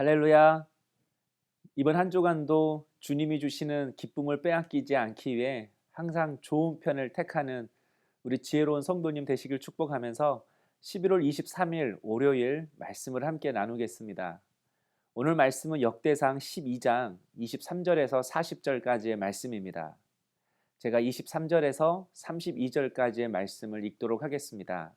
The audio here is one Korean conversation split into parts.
할렐루야. 이번 한 주간도 주님이 주시는 기쁨을 빼앗기지 않기 위해 항상 좋은 편을 택하는 우리 지혜로운 성도님 되시길 축복하면서 11월 23일 월요일 말씀을 함께 나누겠습니다. 오늘 말씀은 역대상 12장 23절에서 40절까지의 말씀입니다. 제가 23절에서 32절까지의 말씀을 읽도록 하겠습니다.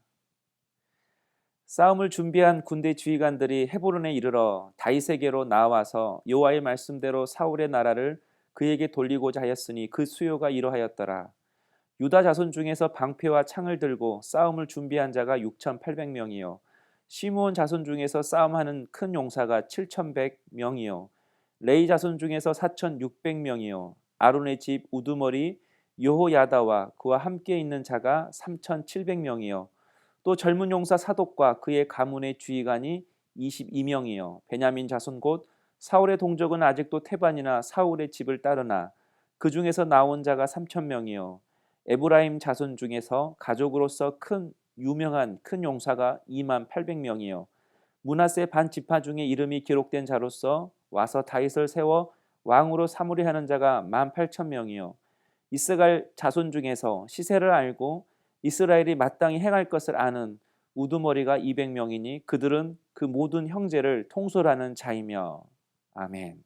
싸움을 준비한 군대 지휘관들이 헤브론에 이르러 다윗에게로 나와서 여호와의 말씀대로 사울의 나라를 그에게 돌리고자 하였으니 그 수요가 이러하였더라. 유다 자손 중에서 방패와 창을 들고 싸움을 준비한 자가 6,800명이요 시므온 자손 중에서 싸움하는 큰 용사가 7,100명이요 레위 자손 중에서 4,600명이요 아론의 집 우두머리 여호야다와 그와 함께 있는 자가 3,700명이요 또 젊은 용사 사독과 그의 가문의 주의관이 22명이요 베냐민 자손 곧 사울의 동족은 아직도 태반이나 사울의 집을 따르나 그 중에서 나온 자가 3,000명이요 에브라임 자손 중에서 가족으로서 유명한 큰 용사가 28,000명이요 므낫세 반 지파 중에 이름이 기록된 자로서 와서 다윗을 세워 왕으로 삼으려 하는 자가 18,000명이요 이스라엘 자손 중에서 시세를 알고 이스라엘이 마땅히 행할 것을 아는 우두머리가 200명이니 그들은 그 모든 형제를 통솔하는 자이며. 아멘.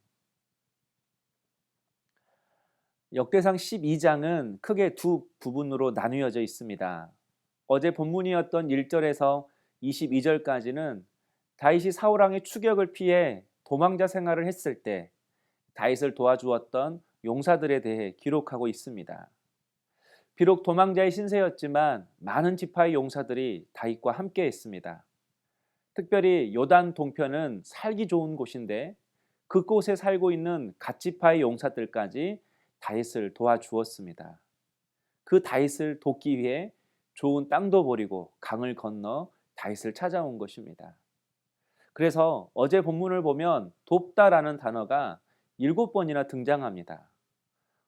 역대상 12장은 크게 두 부분으로 나누어져 있습니다. 어제 본문이었던 1절에서 22절까지는 다윗이 사울 왕의 추격을 피해 도망자 생활을 했을 때 다윗을 도와주었던 용사들에 대해 기록하고 있습니다. 비록 도망자의 신세였지만 많은 지파의 용사들이 다윗과 함께 했습니다. 특별히 요단 동편은 살기 좋은 곳인데 그곳에 살고 있는 갓 지파의 용사들까지 다윗을 도와주었습니다. 그 다윗을 돕기 위해 좋은 땅도 버리고 강을 건너 다윗을 찾아온 것입니다. 그래서 어제 본문을 보면 돕다라는 단어가 7번이나 등장합니다.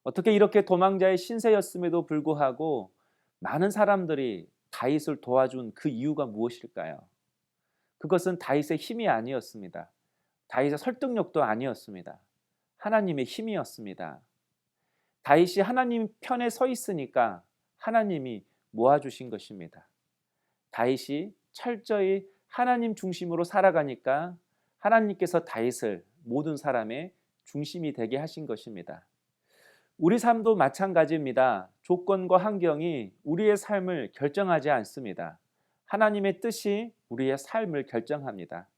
어떻게 이렇게 도망자의 신세였음에도 불구하고 많은 사람들이 다윗을 도와준 그 이유가 무엇일까요? 그것은 다윗의 힘이 아니었습니다. 다윗의 설득력도 아니었습니다. 하나님의 힘이었습니다. 다윗이 하나님 편에 서 있으니까 하나님이 모아주신 것입니다. 다윗이 철저히 하나님 중심으로 살아가니까 하나님께서 다윗을 모든 사람의 중심이 되게 하신 것입니다. 우리 삶도 마찬가지입니다. 조건과 환경이 우리의 삶을 결정하지 않습니다. 하나님의 뜻이 우리의 삶을 결정합니다.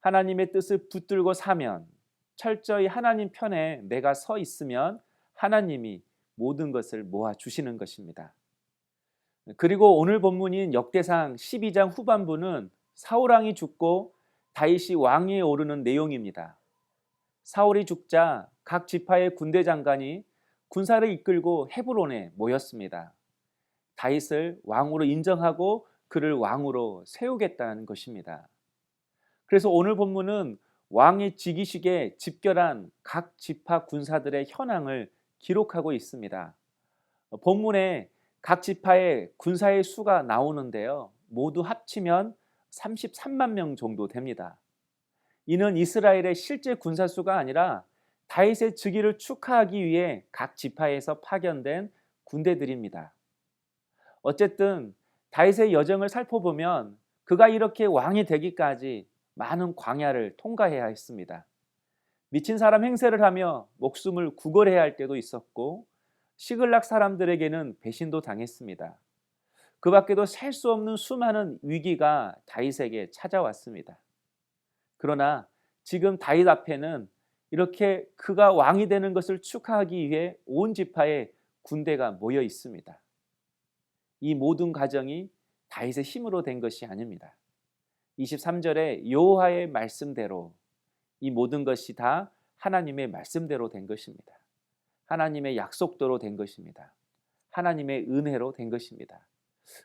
하나님의 뜻을 붙들고 사면, 철저히 하나님 편에 내가 서 있으면 하나님이 모든 것을 모아주시는 것입니다. 그리고 오늘 본문인 역대상 12장 후반부는 사울 왕이 죽고 다윗이 왕위에 오르는 내용입니다. 사울이 죽자 각 지파의 군대 장관이 군사를 이끌고 헤브론에 모였습니다. 다윗을 왕으로 인정하고 그를 왕으로 세우겠다는 것입니다. 그래서 오늘 본문은 왕의 즉위식에 집결한 각 지파 군사들의 현황을 기록하고 있습니다. 본문에 각 지파의 군사의 수가 나오는데요. 모두 합치면 33만 명 정도 됩니다. 이는 이스라엘의 실제 군사 수가 아니라 다윗의 즉위를 축하하기 위해 각 지파에서 파견된 군대들입니다. 어쨌든 다윗의 여정을 살펴보면 그가 이렇게 왕이 되기까지 많은 광야를 통과해야 했습니다. 미친 사람 행세를 하며 목숨을 구걸해야 할 때도 있었고 시글락 사람들에게는 배신도 당했습니다. 그 밖에도 셀 수 없는 수많은 위기가 다윗에게 찾아왔습니다. 그러나 지금 다윗 앞에는 이렇게 그가 왕이 되는 것을 축하하기 위해 온 지파의 군대가 모여 있습니다. 이 모든 과정이 다윗의 힘으로 된 것이 아닙니다. 23절에 여호와의 말씀대로 이 모든 것이 다 하나님의 말씀대로 된 것입니다. 하나님의 약속대로 된 것입니다. 하나님의 은혜로 된 것입니다.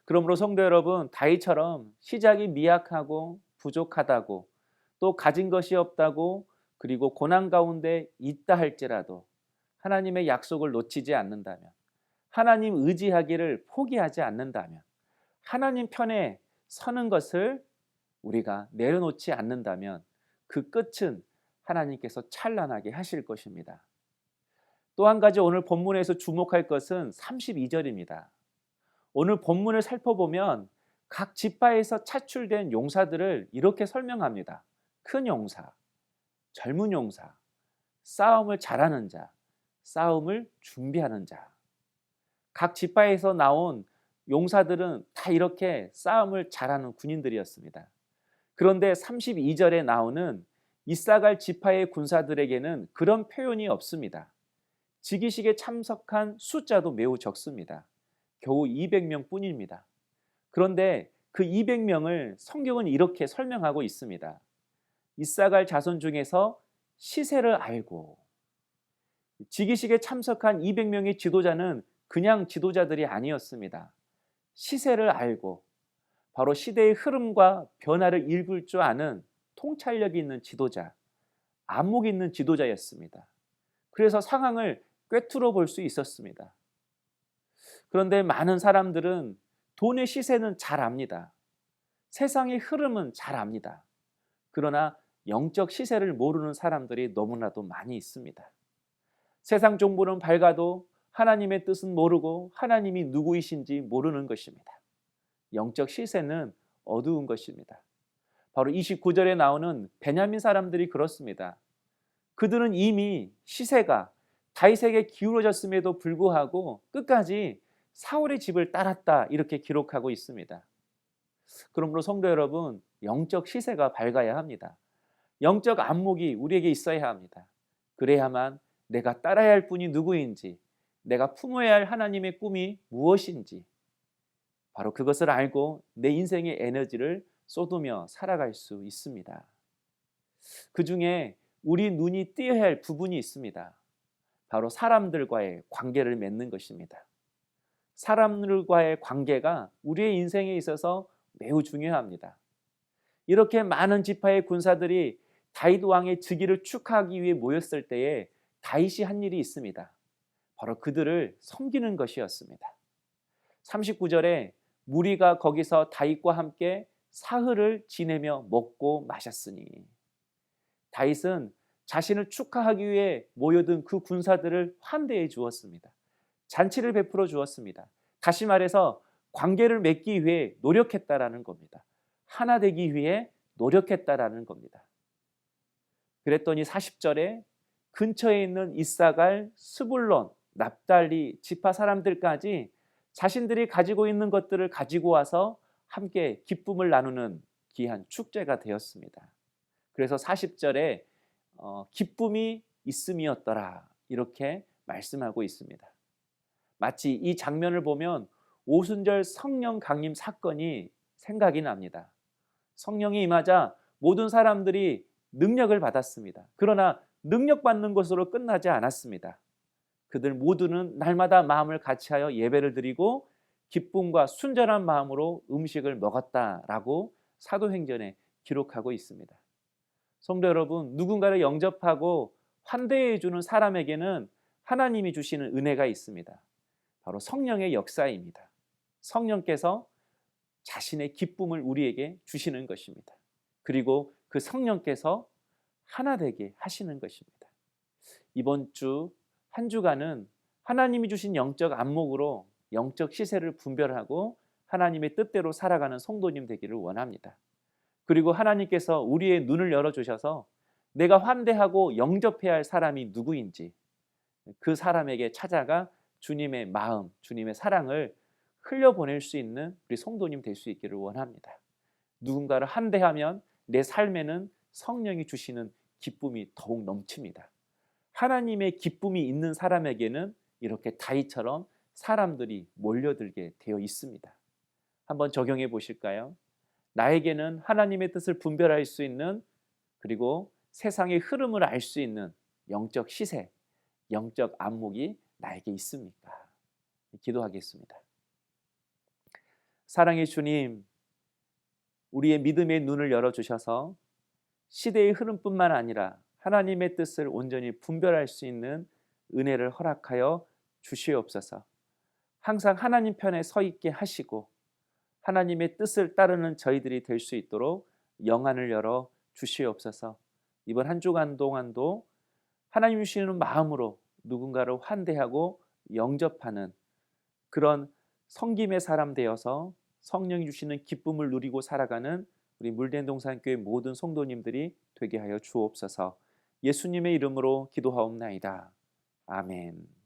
그러므로 성도 여러분, 다윗처럼 시작이 미약하고 부족하다고 또 가진 것이 없다고 그리고 고난 가운데 있다 할지라도 하나님의 약속을 놓치지 않는다면 하나님 의지하기를 포기하지 않는다면 하나님 편에 서는 것을 우리가 내려놓지 않는다면 그 끝은 하나님께서 찬란하게 하실 것입니다. 또 한 가지 오늘 본문에서 주목할 것은 32절입니다. 오늘 본문을 살펴보면 각 지파에서 차출된 용사들을 이렇게 설명합니다. 큰 용사, 젊은 용사, 싸움을 잘하는 자, 싸움을 준비하는 자. 각 지파에서 나온 용사들은 다 이렇게 싸움을 잘하는 군인들이었습니다. 그런데 32절에 나오는 이사갈 지파의 군사들에게는 그런 표현이 없습니다. 즉위식에 참석한 숫자도 매우 적습니다. 겨우 200명 뿐입니다. 그런데 그 200명을 성경은 이렇게 설명하고 있습니다. 이사갈 자손 중에서 시세를 알고, 즉위식에 참석한 200명의 지도자는 그냥 지도자들이 아니었습니다. 시세를 알고 바로 시대의 흐름과 변화를 읽을 줄 아는 통찰력이 있는 지도자, 안목이 있는 지도자였습니다. 그래서 상황을 꿰뚫어 볼 수 있었습니다. 그런데 많은 사람들은 돈의 시세는 잘 압니다. 세상의 흐름은 잘 압니다. 그러나 영적 시세를 모르는 사람들이 너무나도 많이 있습니다. 세상 정보는 밝아도 하나님의 뜻은 모르고 하나님이 누구이신지 모르는 것입니다. 영적 시세는 어두운 것입니다. 바로 29절에 나오는 베냐민 사람들이 그렇습니다. 그들은 이미 시세가 다윗에게 기울어졌음에도 불구하고 끝까지 사울의 집을 따랐다 이렇게 기록하고 있습니다. 그러므로 성도 여러분, 영적 시세가 밝아야 합니다. 영적 안목이 우리에게 있어야 합니다. 그래야만 내가 따라야 할 분이 누구인지, 내가 품어야 할 하나님의 꿈이 무엇인지 바로 그것을 알고 내 인생의 에너지를 쏟으며 살아갈 수 있습니다. 그 중에 우리 눈이 띄어야 할 부분이 있습니다. 바로 사람들과의 관계를 맺는 것입니다. 사람들과의 관계가 우리의 인생에 있어서 매우 중요합니다. 이렇게 많은 지파의 군사들이 다윗 왕의 즉위를 축하하기 위해 모였을 때에 다윗이 한 일이 있습니다. 바로 그들을 섬기는 것이었습니다. 39절에 무리가 거기서 다윗과 함께 사흘을 지내며 먹고 마셨으니, 다윗은 자신을 축하하기 위해 모여든 그 군사들을 환대해 주었습니다. 잔치를 베풀어 주었습니다. 다시 말해서 관계를 맺기 위해 노력했다라는 겁니다. 하나 되기 위해 노력했다라는 겁니다. 그랬더니 40절에 근처에 있는 이사갈, 스불론, 납달리 지파 사람들까지 자신들이 가지고 있는 것들을 가지고 와서 함께 기쁨을 나누는 귀한 축제가 되었습니다. 그래서 40절에 기쁨이 있음이었더라 이렇게 말씀하고 있습니다. 마치 이 장면을 보면 오순절 성령 강림 사건이 생각이 납니다. 성령이 임하자 모든 사람들이 능력을 받았습니다. 그러나 능력받는 것으로 끝나지 않았습니다. 그들 모두는 날마다 마음을 같이하여 예배를 드리고 기쁨과 순전한 마음으로 음식을 먹었다라고 사도행전에 기록하고 있습니다. 성도 여러분, 누군가를 영접하고 환대해 주는 사람에게는 하나님이 주시는 은혜가 있습니다. 바로 성령의 역사입니다. 성령께서 자신의 기쁨을 우리에게 주시는 것입니다. 그리고 그 성령께서 하나 되게 하시는 것입니다. 이번 주 한 주간은 하나님이 주신 영적 안목으로 영적 시세를 분별하고 하나님의 뜻대로 살아가는 성도님 되기를 원합니다. 그리고 하나님께서 우리의 눈을 열어주셔서 내가 환대하고 영접해야 할 사람이 누구인지 그 사람에게 찾아가 주님의 마음, 주님의 사랑을 흘려보낼 수 있는 우리 성도님 될 수 있기를 원합니다. 누군가를 환대하면 내 삶에는 성령이 주시는 기쁨이 더욱 넘칩니다. 하나님의 기쁨이 있는 사람에게는 이렇게 다윗처럼 사람들이 몰려들게 되어 있습니다. 한번 적용해 보실까요? 나에게는 하나님의 뜻을 분별할 수 있는, 그리고 세상의 흐름을 알 수 있는 영적 시세, 영적 안목이 나에게 있습니까? 기도하겠습니다. 사랑의 주님, 우리의 믿음의 눈을 열어주셔서 시대의 흐름뿐만 아니라 하나님의 뜻을 온전히 분별할 수 있는 은혜를 허락하여 주시옵소서. 항상 하나님 편에 서 있게 하시고 하나님의 뜻을 따르는 저희들이 될 수 있도록 영안을 열어 주시옵소서. 이번 한 주간 동안도 하나님 주시는 마음으로 누군가를 환대하고 영접하는 그런 섬김의 사람 되어서 성령이 주시는 기쁨을 누리고 살아가는 우리 물된 동산교회 모든 성도님들이 되게 하여 주옵소서. 예수님의 이름으로 기도하옵나이다. 아멘.